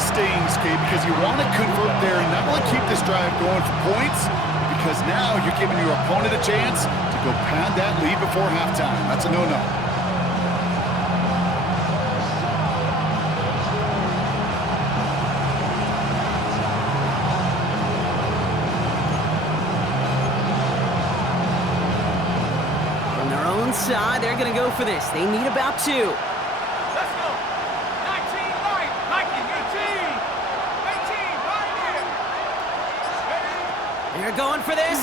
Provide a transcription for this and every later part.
always stings, Gabe, because you want to convert there and not only keep this drive going for points, because now you're giving your opponent a chance to go pad that lead before halftime. That's a no-no. From their own side, they're going to go for this. They need about 2. They're going for this.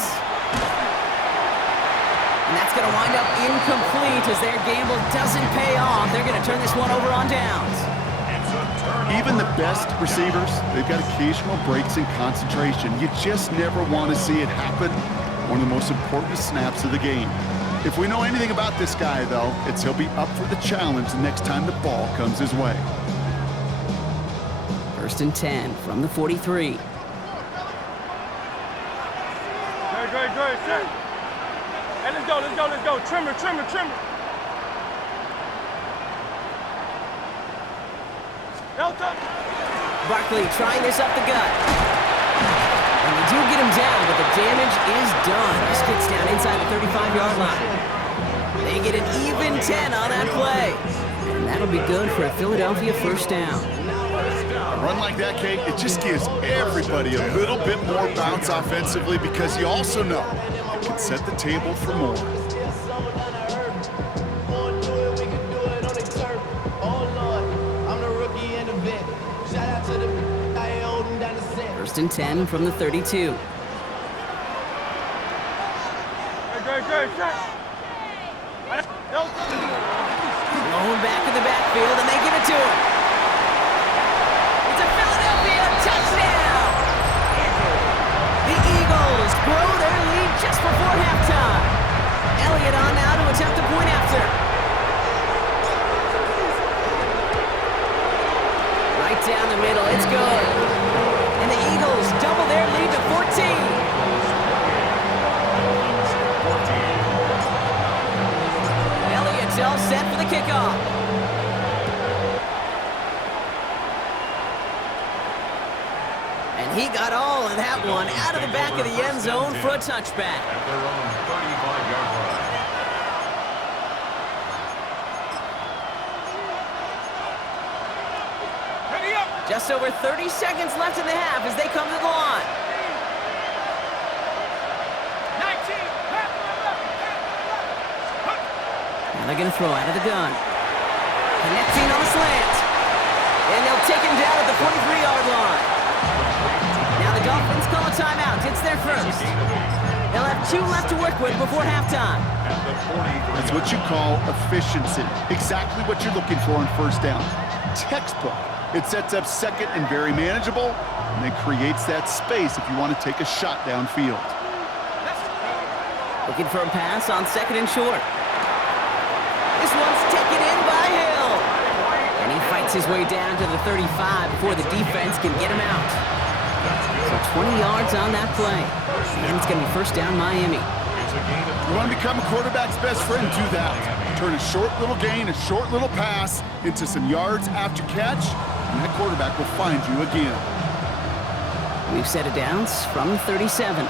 And that's going to wind up incomplete as their gamble doesn't pay off. They're going to turn this one over on downs. Even the best receivers, they've got occasional breaks in concentration. You just never want to see it happen. One of the most important snaps of the game. If we know anything about this guy, though, it's he'll be up for the challenge the next time the ball comes his way. 1st and 10 from the 43. Great, set. Hey, let's go. Trimmer. Delta. Barkley trying this up the gut. And they do get him down, but the damage is done. This gets down inside the 35-yard line. They get an even 10 on that play. And that'll be good for a Philadelphia 1st down. A run like that, Kate, it just gives everybody a little bit more bounce offensively because you also know it can set the table for more. First and 10 from the 32. Great, set. Going back in the backfield, and they give it to him. It's a Philadelphia touchdown! The Eagles grow their lead just before halftime. Elliott on now to attempt a point after. Right down the middle, it's good. And the Eagles double their lead to 14. Elliott's all set for the kickoff. And he got all of that one out of the back of the end zone for a touchback. At their own 35-yard line. Just over 30 seconds left in the half as they come to the line. 19. Now they're going to throw out of the gun. Connecting on the slant. And they'll take him down at the 43-yard line. Now the Dolphins call a timeout. It's their first. They'll have 2 left to work with before halftime. That's what you call efficiency. Exactly what you're looking for on 1st down. Textbook. It sets up 2nd and very manageable, and then creates that space if you want to take a shot downfield. Looking for a pass on 2nd and short. This one's taken in by Hill. And he fights his way down to the 35 before the defense can get him out. So 20 yards on that play. And it's going to be 1st down Miami. You want to become a quarterback's best friend, do that. Turn a short little gain, a short little pass into some yards after catch, and that quarterback will find you again. We've set it downs from the 37.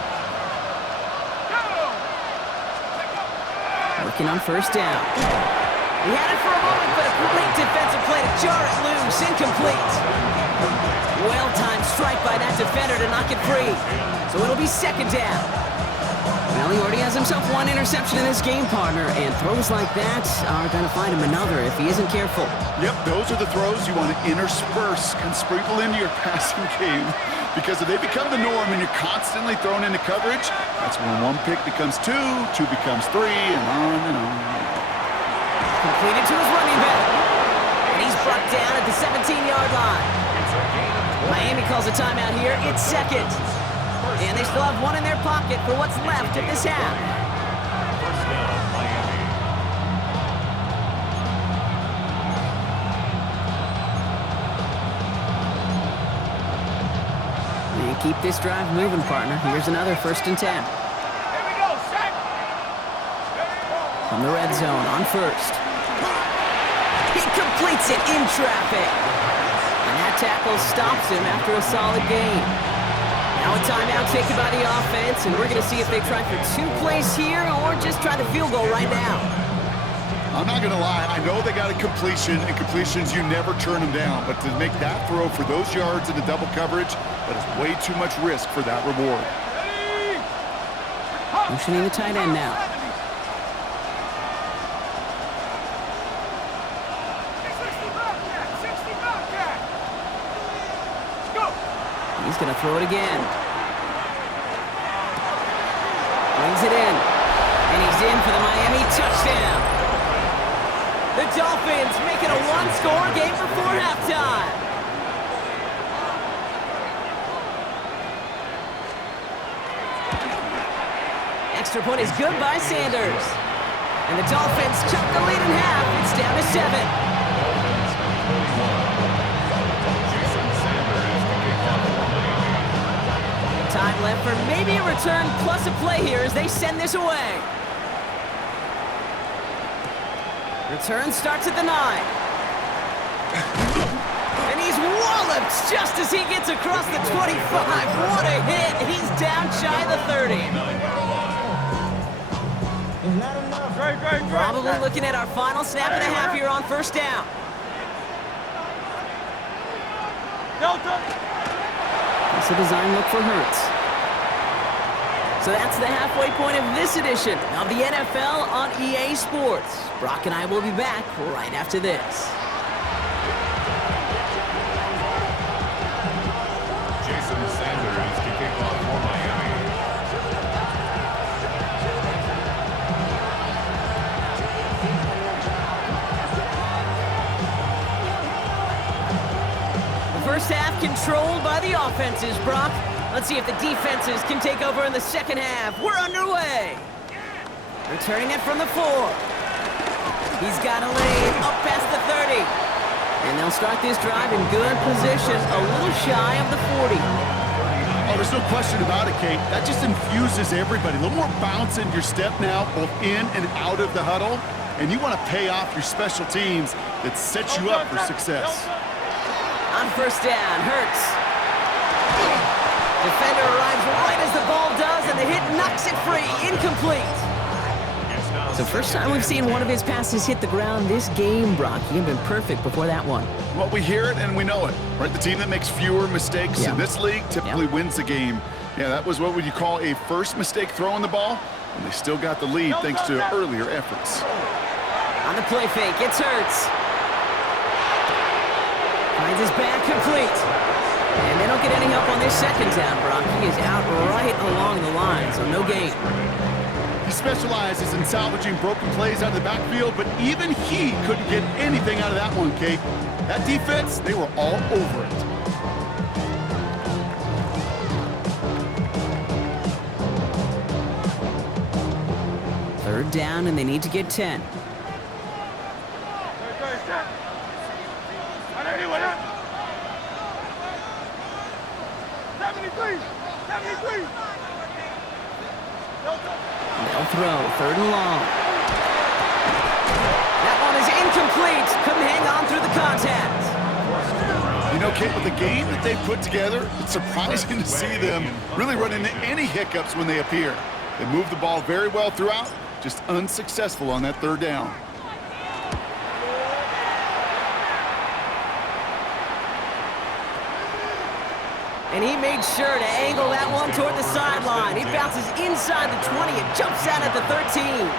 Working on 1st down. He had it for a moment, but a great defensive play to jar it loose. Incomplete. Well-timed strike by that defender to knock it free. So it'll be 2nd down. Well, he already has himself 1 interception in his game, partner, and throws like that are going to find him another if he isn't careful. Yep, those are the throws you want to intersperse and sprinkle into your passing game, because if they become the norm and you're constantly thrown into coverage, that's when 1 pick becomes 2, 2 becomes 3, and on and on. Completed to his running back, and he's brought down at the 17-yard line. Miami calls a timeout here. It's 2nd. And they still have 1 in their pocket for what's left of this half. And keep this drive moving, partner. Here's another 1st and 10. Here we go, set. From the red zone on 1st. He completes it in traffic. And that tackle stops him after a solid gain. Now a timeout taken by the offense, and we're going to see if they try for 2 plays here or just try the field goal right now. I'm not going to lie. I know they got a completion, and completions, you never turn them down. But to make that throw for those yards in the double coverage, that is way too much risk for that reward. Motioning the tight end now. 60 Bobcat. Go. He's going to throw it again. Brings it in. And he's in for the Miami touchdown. The Dolphins make it a 1-score game before halftime. Extra point is good by Sanders. And the Dolphins chop the lead in half. It's down to 7. Time left for maybe a return plus a play here as they send this away. Return starts at the 9. And he's walloped just as he gets across the 25. What a hit. He's down shy of the 30. Probably looking at our final snap of the half here on first down. Delta. It's a design look for Hurts. So that's the halfway point of this edition of the NFL on EA Sports. Brock and I will be back right after this. Jason Sanders to kick off for Miami. The first half controlled by the offenses, Brock. Let's see if the defenses can take over in the second half. We're underway. Returning it from the 4. He's got a lane up past the 30. And they'll start this drive in good position, a little shy of the 40. Oh, there's no question about it, Kate. That just infuses everybody. A little more bounce in your step now, both in and out of the huddle. And you want to pay off your special teams that sets you up for success. On first down, Hurts. Defender arrives right as the ball does, and the hit knocks it free. Incomplete. So first time we've seen one of his passes hit the ground this game, Brock. He had been perfect before that one. Well, we hear it and we know it, right? The team that makes fewer mistakes in this league typically wins the game. Yeah, that was what would you call a first mistake throwing the ball, and they still got the lead thanks to earlier efforts. On the play fake, it's Hurts. Finds his back complete. And they don't get any help on this second down, Brock. He is out right along the line, so no gain. He specializes in salvaging broken plays out of the backfield, but even he couldn't get anything out of that one, Kate. That defense, they were all over it. Third down, and they need to get 10. They'll throw, 3rd and long. That one is incomplete. Couldn't hang on through the contact. You know, Kate, with the game that they put together, it's surprising to see them really run into any hiccups when they appear. They move the ball very well throughout, just unsuccessful on that 3rd down. And he made sure to angle that one toward the sideline. He bounces inside the 20 and jumps out at the 13.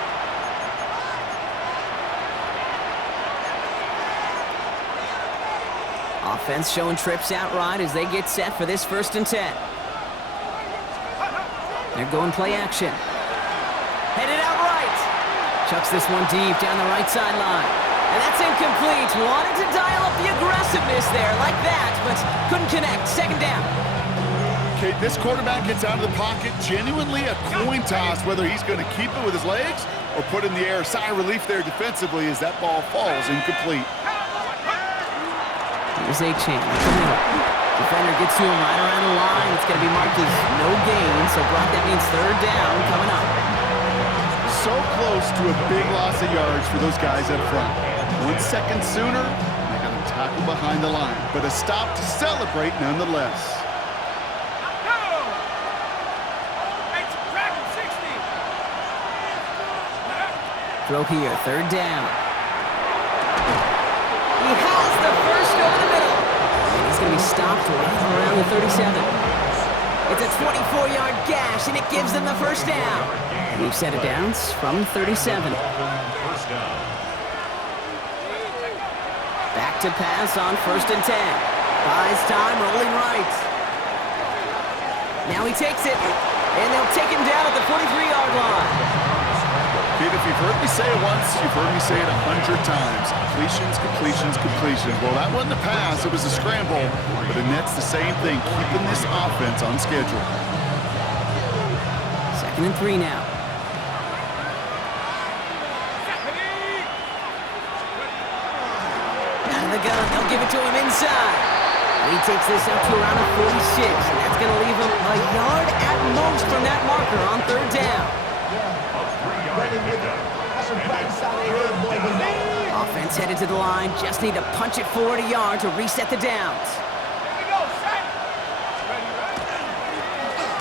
Offense showing trips out right as they get set for this 1st and 10. They're going play action. Headed out right. Chucks this one deep down the right sideline. And that's incomplete. Wanted to dial up the aggressiveness there like that, but couldn't connect. 2nd down. Okay, this quarterback gets out of the pocket, genuinely a coin toss whether he's going to keep it with his legs or put it in the air. Sigh of relief there defensively as that ball falls incomplete. Here's a chain. Defender gets to him right around the line. It's going to be marked as no gain, so Brock, that means 3rd down coming up. So close to a big loss of yards for those guys up front. 1 second sooner, they got a tackle behind the line, but a stop to celebrate nonetheless. Throw here, third down. He has the first over the middle. And he's going to be stopped right around the 37. It's a 24-yard gash, and it gives them the first down. New set of downs from 37. Back to pass on 1st and 10. Buys time, rolling right. Now he takes it, and they'll take him down at the 43-yard line. Kid, if you've heard me say it once, you've heard me say it 100 times. Completions, completions, completions. Well, that wasn't a pass, it was a scramble, but the net's the same thing, keeping this offense on schedule. 2nd and 3 now. Out of the gun, they'll give it to him inside. He takes this up to around a 46, and that's going to leave him a yard at most from that marker on 3rd down. Offense headed to the line, just need to punch it forward a yard to reset the downs.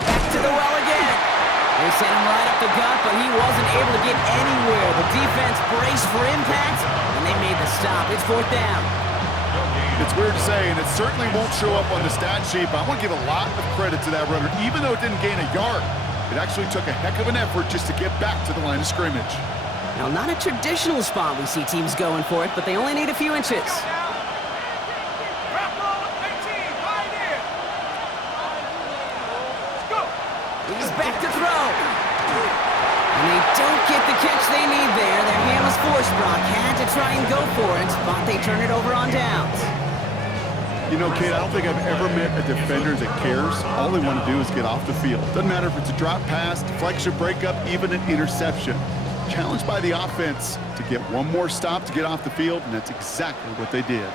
Back to the well again. They sent him right up the gut, but he wasn't able to get anywhere. The defense braced for impact, and they made the stop. It's 4th down. It's weird to say, and it certainly won't show up on the stat sheet, but I want to give a lot of credit to that runner. Even though it didn't gain a yard, it actually took a heck of an effort just to get back to the line of scrimmage. Now, not a traditional spot we see teams going for it, but they only need a few inches. He's back to throw. And they don't get the catch they need there. Their hand was forced. Brock had to try and go for it, but they turn it over on downs. You know, Kate, I don't think I've ever met a defender that cares. All they want to do is get off the field. Doesn't matter if it's a drop pass, deflection, breakup, even an interception. Challenged by the offense to get one more stop to get off the field, and that's exactly what they did.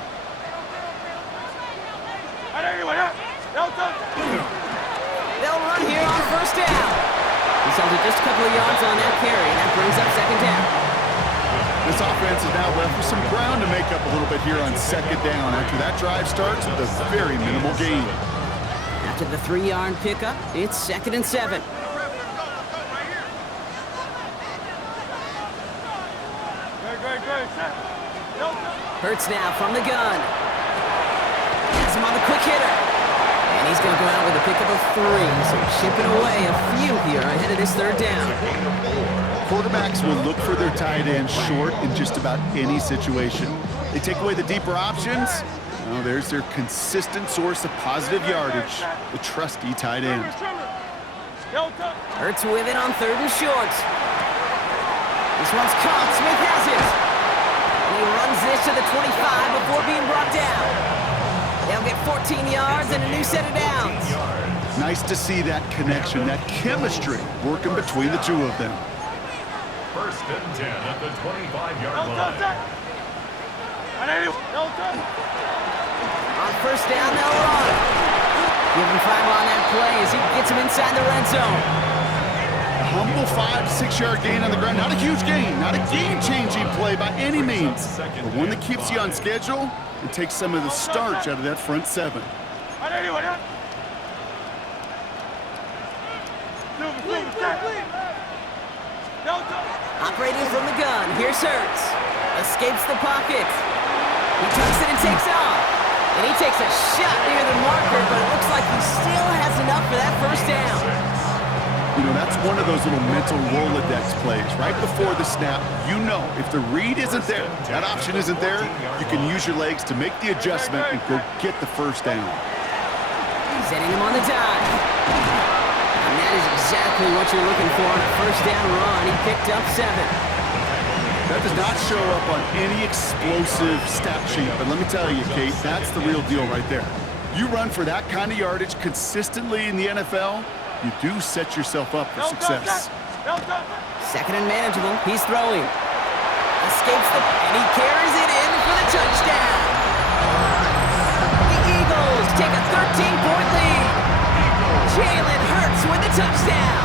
They'll run here on 1st down. He's held it just a couple of yards on that carry, and that brings up 2nd down. This offense is now left with some ground to make up a little bit here on 2nd down after that drive starts with a very minimal gain. After the 3-yard pickup, it's 2nd and 7. Hurts now from the gun. Has him on the quick hitter. And he's going to go out with a pickup of 3, so chipping away a few here ahead of this 3rd down. Quarterbacks will look for their tight end short in just about any situation. They take away the deeper options. Well, there's their consistent source of positive yardage, the trusty tight end. Hurts with it on 3rd and short. This one's caught. Smith has it. And he runs this to the 25 before being brought down. They'll get 14 yards and a new set of downs. Nice to see that connection, that chemistry working between the two of them. 1st and 10 at the 25-yard line. On 1st down, they'll run. Give him 5 on that play as he gets him inside the red zone. A humble 5 to 6 yard gain on the ground. Not a huge gain, not a game-changing play by any means, but one that keeps you on schedule and takes some of the starch out of that front 7. Operating from the gun, here's Hurts. Escapes the pocket. He tucks it and takes off. And he takes a shot near the marker, but it looks like he still has enough for that 1st down. You know, that's one of those little mental Rolodex plays. Right before the snap, you know if the read isn't there, that option isn't there, you can use your legs to make the adjustment and go get the 1st down. Setting him on the dive. And that is exactly what you're looking for on a 1st down run. He picked up 7. That does not show up on any explosive stat sheet, but let me tell you, Kate, that's the real deal right there. You run for that kind of yardage consistently in the NFL, you do set yourself up for success. 2nd and manageable. He's throwing. Escapes and he carries it in for the touchdown. The Eagles take a 13-point lead. Jalen Hurts with the touchdown.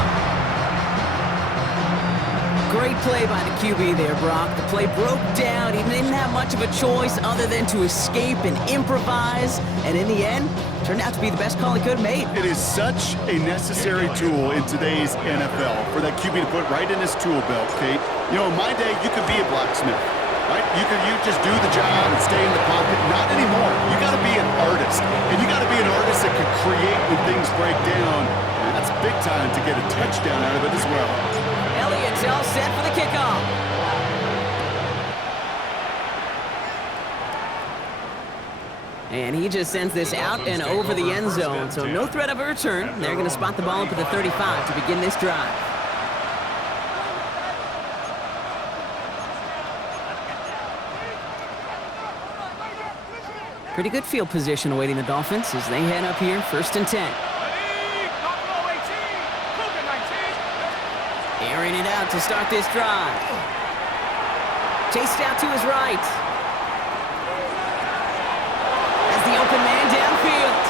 Great play by the QB there, Brock. The play broke down. He didn't have much of a choice other than to escape and improvise. And in the end, turned out to be the best call he could have made. It is such a necessary tool in today's NFL for that QB to put right in his tool belt, Kate. You know, in my day, you could be a blacksmith, right? You just do the job and stay in the pocket. Not anymore. You got to be an artist. And you got to be an artist that can create when things break down. And that's big time to get a touchdown out of it as well. Elliott's all set for the kickoff. And he just sends this out and over the end zone, so no threat of a return. They're going to spot the ball up at the 35 to begin this drive. Pretty good field position awaiting the Dolphins as they head up here, 1st and 10. Airing it out to start this drive. Chased out to his right. As the open man downfield.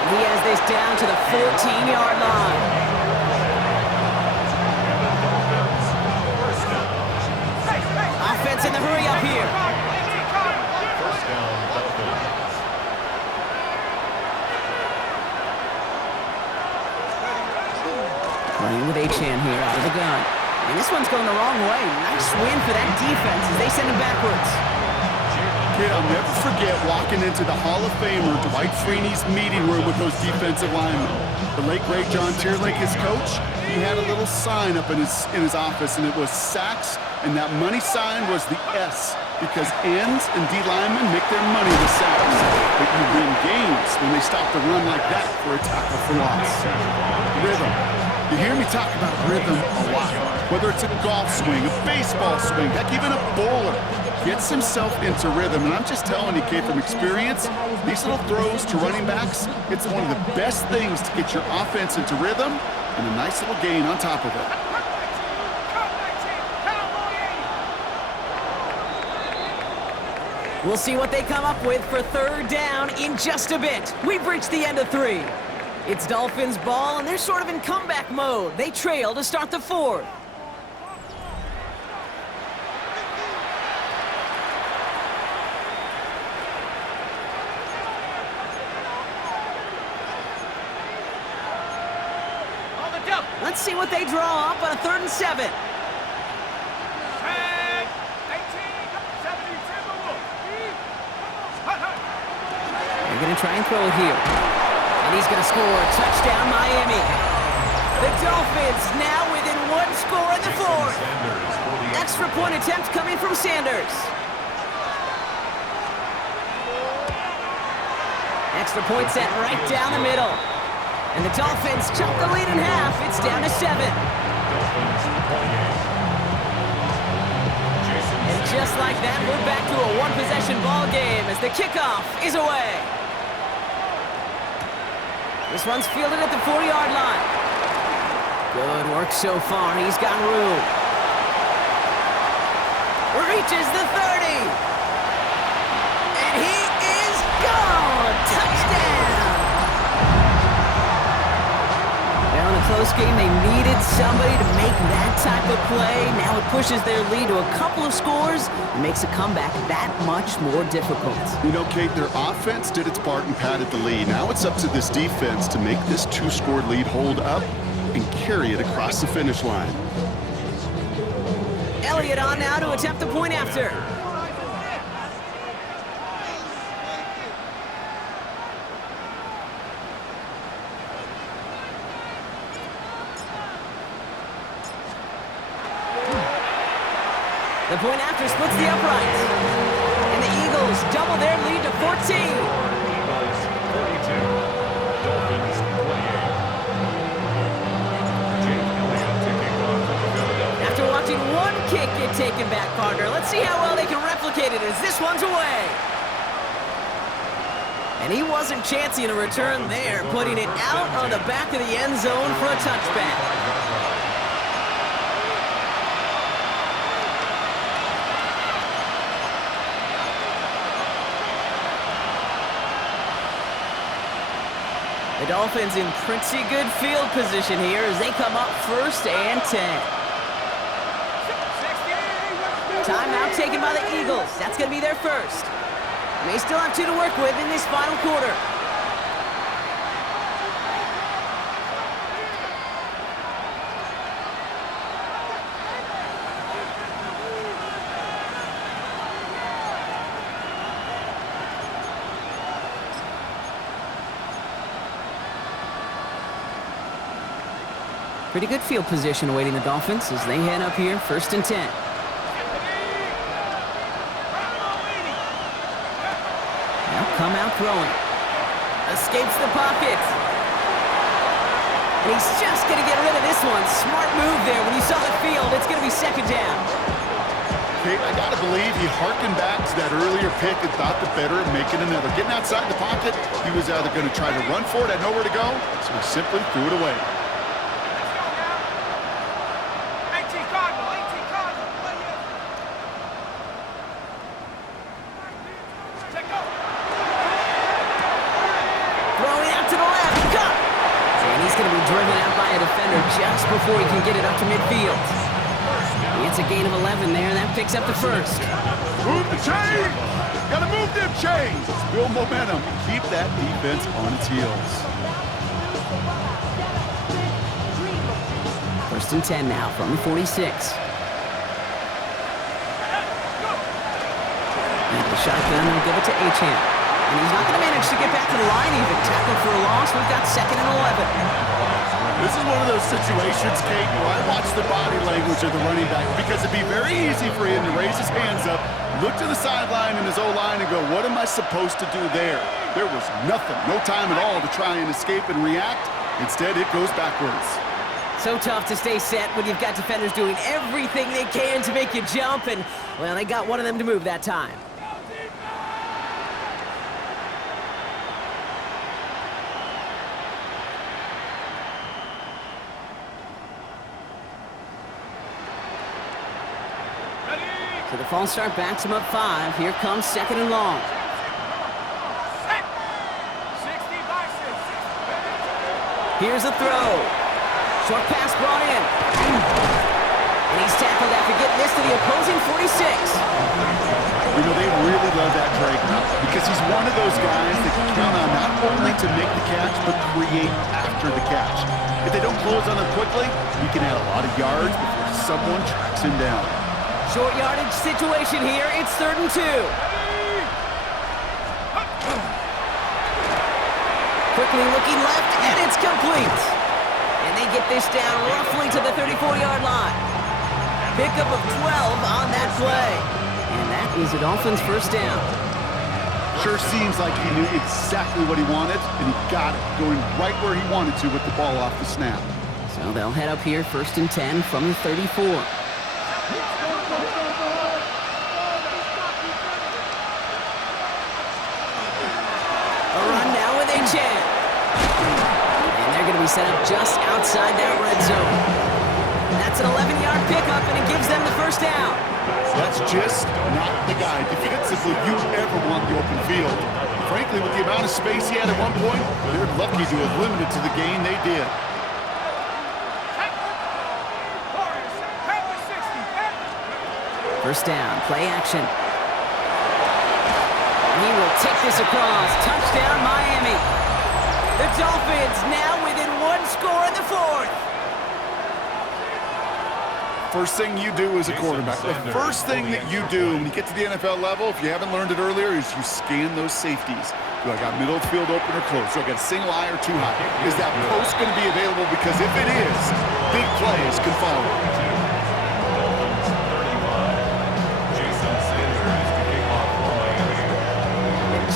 And he has this down to the 14-yard line. Offense in the hurry up here. First down, Dolphins. Running with Achan here out of the gun. And this one's going the wrong way. Nice win for that defense as they send him backwards. Kid, I'll never forget walking into the Hall of Famer Dwight Freeney's meeting room with those defensive linemen. The late, great John Tierlink, his coach, he had a little sign up in his office, and it was sacks, and that money sign was the S, because ends and D linemen make their money with sacks. But you win games when they stop the run like that for a tackle for loss. Rhythm. You hear me talk about rhythm a lot. Whether it's a golf swing, a baseball swing, heck, even a bowler gets himself into rhythm. And I'm just telling you, kid, from experience, these little throws to running backs, it's one of the best things to get your offense into rhythm and a nice little gain on top of it. We'll see what they come up with for 3rd down in just a bit. We've reached the end of 3. It's Dolphins ball, and they're sort of in comeback mode. They trail to start the 4th. Let's see what they draw up on a 3rd and 7. They're going to try and throw it here. And he's going to score. Touchdown, Miami. The Dolphins now within 1 score in the 4th. Extra point attempt coming from Sanders. Extra point set right down the middle. And the Dolphins chop the lead in half. It's down to 7. And just like that, we're back to a one-possession ball game as the kickoff is away. This one's fielded at the 40-yard line. Good work so far. He's got room. Reaches the 30. And he is gone. Touchdown. Now in a close game, they needed somebody to make that type of play. Now it pushes their lead to a couple of scores and makes a comeback that much more difficult. You know, Kate, their offense did its part and padded the lead. Now it's up to this defense to make this 2-score lead hold up and carry it across the finish line. Elliott on now to attempt the point after. The point after splits the uprights. And the Eagles double their lead to 14. Eagles 32, Dolphins 28. Jake Elliott taking off for Philadelphia. After watching one kick get taken back, partner, let's see how well they can replicate it as this one's away. And he wasn't chancing a return there, putting it out on the back of the end zone for a touchback. The Dolphins in pretty good field position here as they come up 1st and 10. Timeout taken by the Eagles. That's going to be their first. They still have 2 to work with in this final quarter. Pretty good field position awaiting the Dolphins as they head up here 1st and 10. Now come out throwing. Escapes the pocket. And he's just going to get rid of this one. Smart move there. When you saw the field, it's going to be 2nd down. Kate, I got to believe he harkened back to that earlier pick and thought the better of making another. Getting outside the pocket, he was either going to try to run for it, had nowhere to go, so he simply threw it away. Just before he can get it up to midfield. It's a gain of 11 there. That picks up the first. Move the chains! Gotta move them chains! Build momentum. Keep that defense on its heels. 1st and 10 now from the 46. And the shotgun will give it to H-Ham. And he's not going to manage to get back to the line even. Tackle for a loss. We've got 2nd and 11. This is one of those situations, Kate, where I watch the body language of the running back because it'd be very easy for him to raise his hands up, look to the sideline in his O-line and go, what am I supposed to do there? There was nothing, no time at all to try and escape and react. Instead, it goes backwards. So tough to stay set when you've got defenders doing everything they can to make you jump, and, well, they got one of them to move that time. So the false start backs him up 5. Here comes 2nd and long. Here's a throw. Short pass brought in. And he's tackled after getting this to the opposing 46. You know, they really love that Drake because he's one of those guys that can count on not only to make the catch, but create after the catch. If they don't close on him quickly, he can add a lot of yards before someone tracks him down. Short yardage situation here. It's 3rd and 2. Quickly looking left, and it's complete. And they get this down roughly to the 34-yard line. Pickup of 12 on that play. And that is a Dolphins 1st down. Sure seems like he knew exactly what he wanted, and he got it, going right where he wanted to with the ball off the snap. So they'll head up here 1st and 10 from the 34. Be set up just outside that red zone. That's an 11-yard pickup, and it gives them the 1st down. That's just not the guy defensively you ever want the open field. Frankly, with the amount of space he had at one point, they're lucky to have limited to the gain they did. First down, play action. He will take this across. Touchdown, Miami. The Dolphins now within 1 score in the 4th. First thing you do as a quarterback, the first thing that you do when you get to the NFL level, if you haven't learned it earlier, is you scan those safeties. Do I got middle of the field open or closed? Do I got a single eye or 2 high? Is that post going to be available? Because if it is, big plays can follow.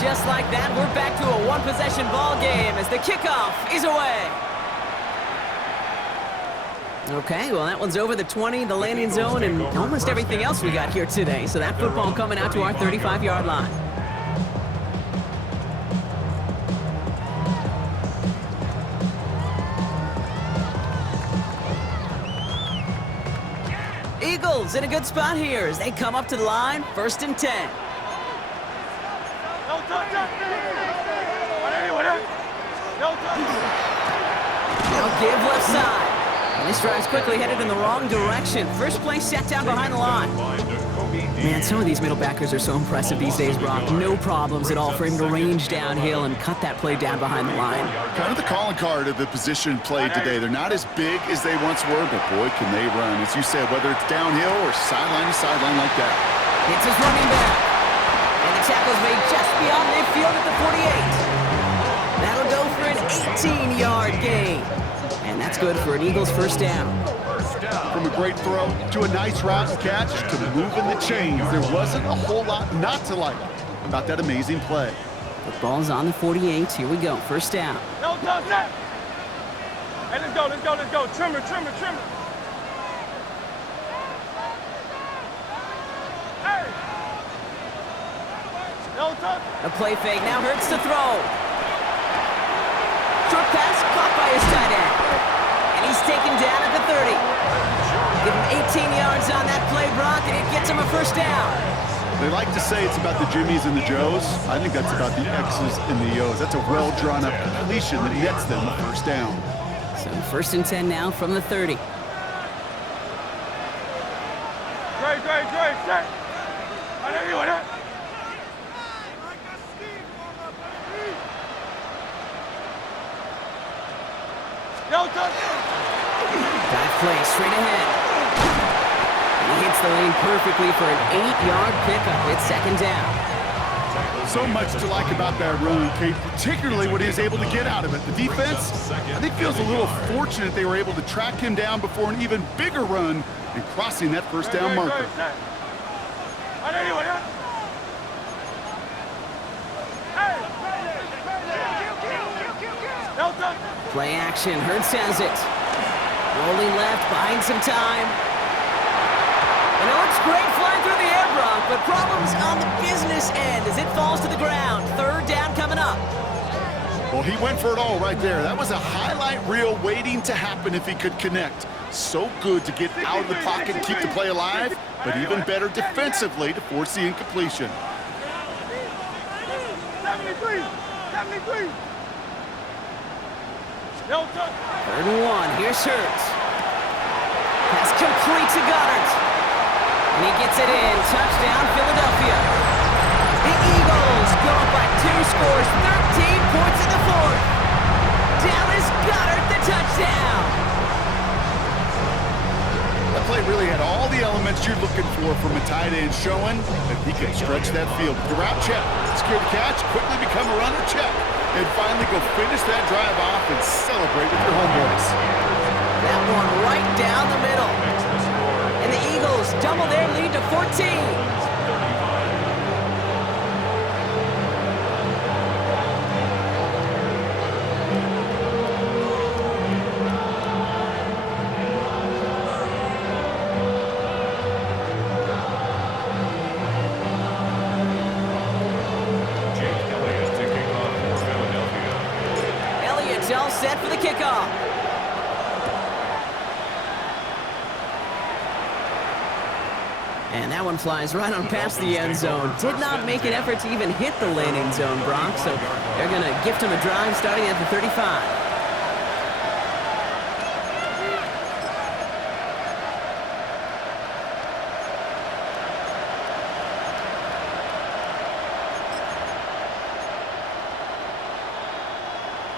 Just like that, we're back to a one-possession ball game as the kickoff is away. Okay, well, that one's over the 20, the landing zone, and almost everything else we got here today. So that football coming out to our 35-yard line. Eagles in a good spot here as they come up to the line, 1st and 10. No touch. They'll give left side. And this drive's quickly headed in the wrong direction. First play set down behind the line. Man, some of these middle backers are so impressive these days, Brock. No problems at all for him to range downhill and cut that play down behind the line. Kind of the calling card of the position played today. They're not as big as they once were, but boy, can they run. As you said, whether it's downhill or sideline to sideline like that. It's his running back. And the tackle's made just beyond midfield at the 48. That'll go for an 18-yard gain. And that's good for an Eagles first down. From a great throw to a nice route and catch to moving the chains, there wasn't a whole lot not to like about that amazing play. The ball's on the 48. Here we go. First down. No touch. Hey, let's go, let's go, let's go. Trimmer, trimmer, trimmer. Hey. No touch. A play fake now hurts to throw. Short pass caught by his tight end. And he's taken down at the 30. Give him 18 yards on that play, Brock, and it gets him a first down. They like to say it's about the Jimmies and the Joes. I think that's about the X's and the O's. That's a well-drawn-up completion that nets them a first down. So first and 10 now from the 30. Great, set. I know you want that. No touch. Dive play straight ahead. And he hits the lane perfectly for an 8-yard pickup. It's second down. So much to like about that run, Kate, particularly what he was able to get out of it. The defense, I think, feels a little fortunate they were able to track him down before an even bigger run and crossing that first down marker. I know you want that. No touch. Play action. Hurts has it. Rolling left, buying some time. And it looks great flying through the air, Brock, but problems on the business end as it falls to the ground. Third down coming up. Well, he went for it all right there. That was a highlight reel waiting to happen if he could connect. So good to get out of the pocket and keep the play alive, but even better defensively to force the incompletion. 73. No touch. Third and 1. Here's Hurts. Pass complete to Goddard. And he gets it in. Touchdown, Philadelphia. The Eagles go up by 2 scores, 13 points in the fourth. Dallas Goddard, the touchdown. That play really had all the elements you're looking for from a tight end, showing that he can stretch that field. The route check, secure the catch, quickly become a runner check, and finally go finish that drive off and celebrate with your homeboys. That one right down the middle. And the Eagles double their lead to 14. All set for the kickoff. And that one flies right on past the end zone. Did not make an effort to even hit the landing zone, Brock, so they're going to gift him a drive starting at the 35.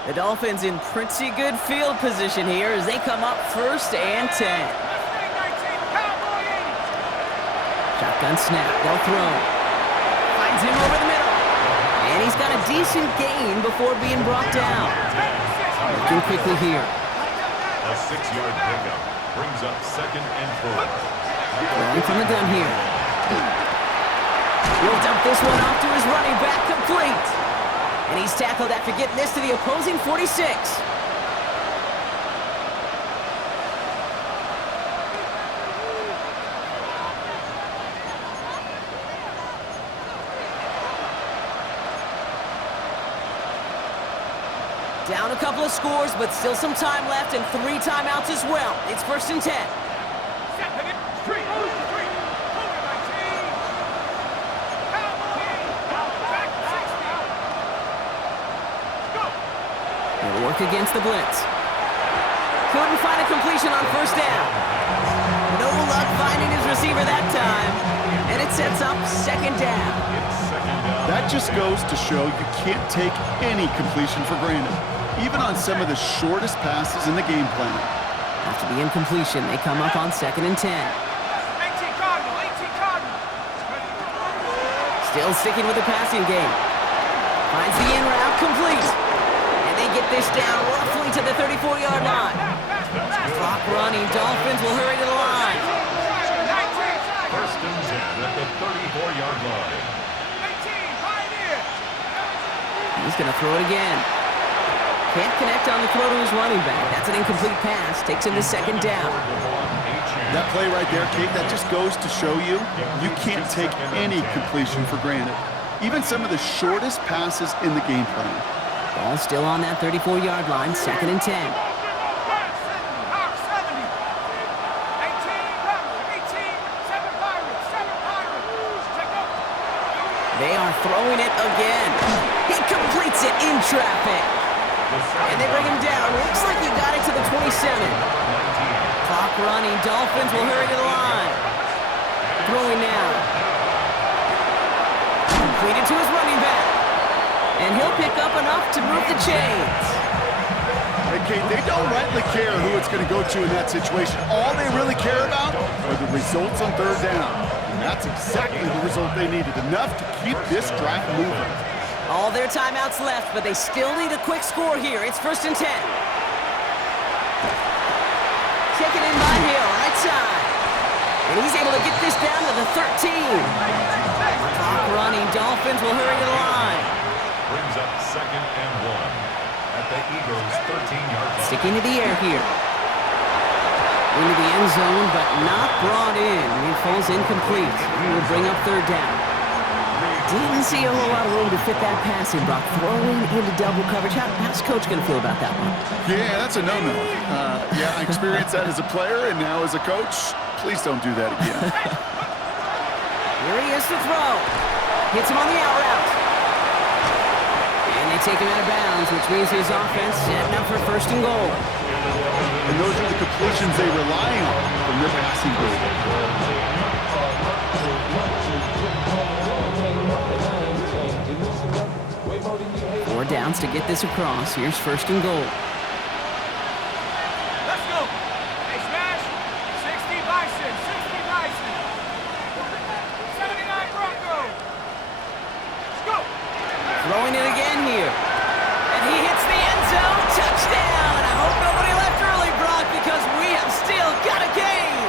The Dolphins in pretty good field position here as they come up first and 10. Shotgun snap, they'll throw. Finds him over the middle. And he's got a decent gain before being brought down. Looking quickly here. A 6-yard pickup brings up 2nd and 4. Throwing from the gun here. He'll dump this one off to his running back, complete. And he's tackled after getting this to the opposing 46. Down a couple of scores, but still some time left and 3 timeouts as well. It's first and 10. They'll work against the blitz. Couldn't find a completion on first down. No luck finding his receiver that time. And it sets up second down. That just goes to show you can't take any completion for granted, even on some of the shortest passes in the game plan. After the incompletion, they come up on 2nd and 10. 18 Cardinal, 18 Cardinal. Still sticking with the passing game. Finds the in route complete. And they get this down roughly to the 34-yard line. Clock running. Dolphins will hurry to the line. 1st and 10 at the 34-yard line. 18, pioneer. He's going to throw it again. Can't connect on the throw to his running back. That's an incomplete pass. Takes him to 2nd down. That play right there, Kate, that just goes to show you you can't take any completion for granted, even some of the shortest passes in the game plan. Ball still on that 34-yard line. 2nd and 10. They are throwing it again. He completes it in traffic. And they bring him down. Looks like he got it to the 27. Clock running. Dolphins will hurry to the line. Throwing now. Completed to his running back. And he'll pick up enough to move the chains. Hey, Kate, they don't rightly care who it's going to go to in that situation. All they really care about are the results on 3rd down. And that's exactly the result they needed, enough to keep this drive moving. All their timeouts left, but they still need a quick score here. It's 1st and 10. Taken in by Hill, right side. And he's able to get this down to the 13. Clock running. Dolphins will hurry to the line. Brings up 2nd and 1 at the Eagles' 13-yard line. Sticking to the air here. Into the end zone, but not brought in. It falls incomplete. And will bring up 3rd down. Didn't see a whole lot of room to fit that passing block. Throwing into double coverage. How's Coach going to feel about that one? Yeah, that's a no-no. Yeah, I experienced that as a player and now as a coach. Please don't do that again. Here he is to throw. Hits him on the out route. And they take him out of bounds, which means his offense setting up for 1st and goal. And those are the completions they rely on from their passing game. 4 downs to get this across. Here's 1st and goal. Let's go. Hey, Smash. 60 Bison, 60 Bison. 79 Broncos. Let's go. Throwing it again here. And he hits the end zone. Touchdown. I hope nobody left early, Brock, because we have still got a game.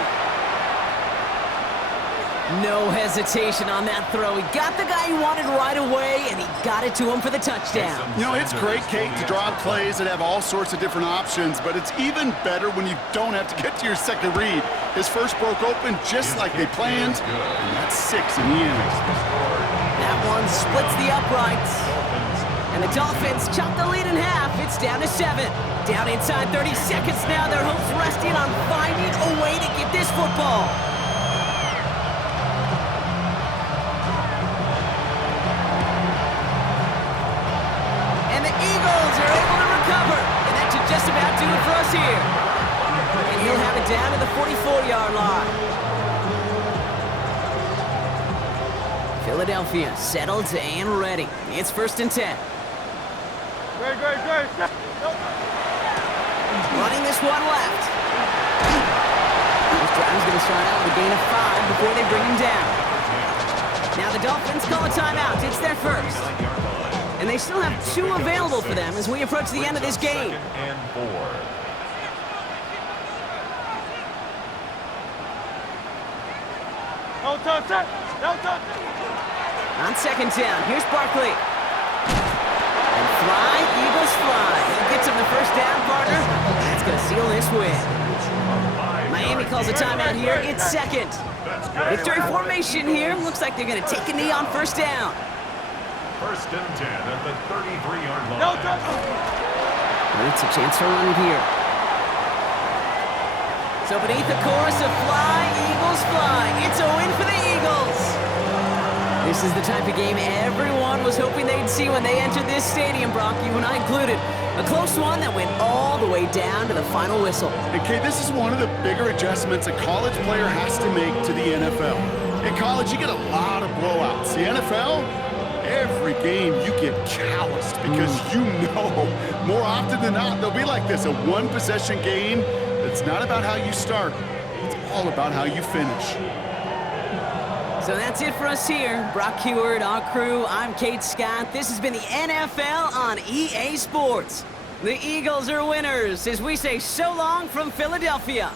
No hesitation on that throw. He got the guy he wanted right away, and he got it to him for the touchdown. You know, it's great, Kate, to draw plays that have all sorts of different options, but it's even better when you don't have to get to your second read. His first broke open just like they planned, and that's 6 in the end. That one splits the uprights. And the Dolphins chop the lead in half. It's down to 7. Down inside 30 seconds now. Their hopes resting on finding a way to get this football. And the Eagles are able to recover. And that should just about do it for us here. And he'll have it down to the 44-yard line. Philadelphia settled and ready. It's 1st and 10. Great. Running this one left. This drive is going to start out with a gain of 5 before they bring him down. Now the Dolphins call a timeout. It's their first. And they still have 2 available for them as we approach the end of this game. 2nd and 4. Don't touch it. On 2nd down, here's Barkley. And fly, Eagles fly. He gets him the first down, partner. That's going to seal this win. Miami calls a timeout here. It's 2nd. Victory formation here. Looks like they're going to take a knee on 1st down. 1st and 10 at the 33-yard line. Don't touch it. It's a chance to run it here. So beneath the chorus of fly, Eagles fly. It's a win for the Eagles. This is the type of game everyone was hoping they'd see when they entered this stadium, Brock, you and I included. A close one that went all the way down to the final whistle. And Kate, this is one of the bigger adjustments a college player has to make to the NFL. In college, you get a lot of blowouts. The NFL, every game you get calloused because you know more often than not they'll be like this, a one-possession game. It's not about how you start. It's all about how you finish. So that's it for us here. Brock Heward, our crew, I'm Kate Scott. This has been the NFL on EA Sports. The Eagles are winners as we say so long from Philadelphia.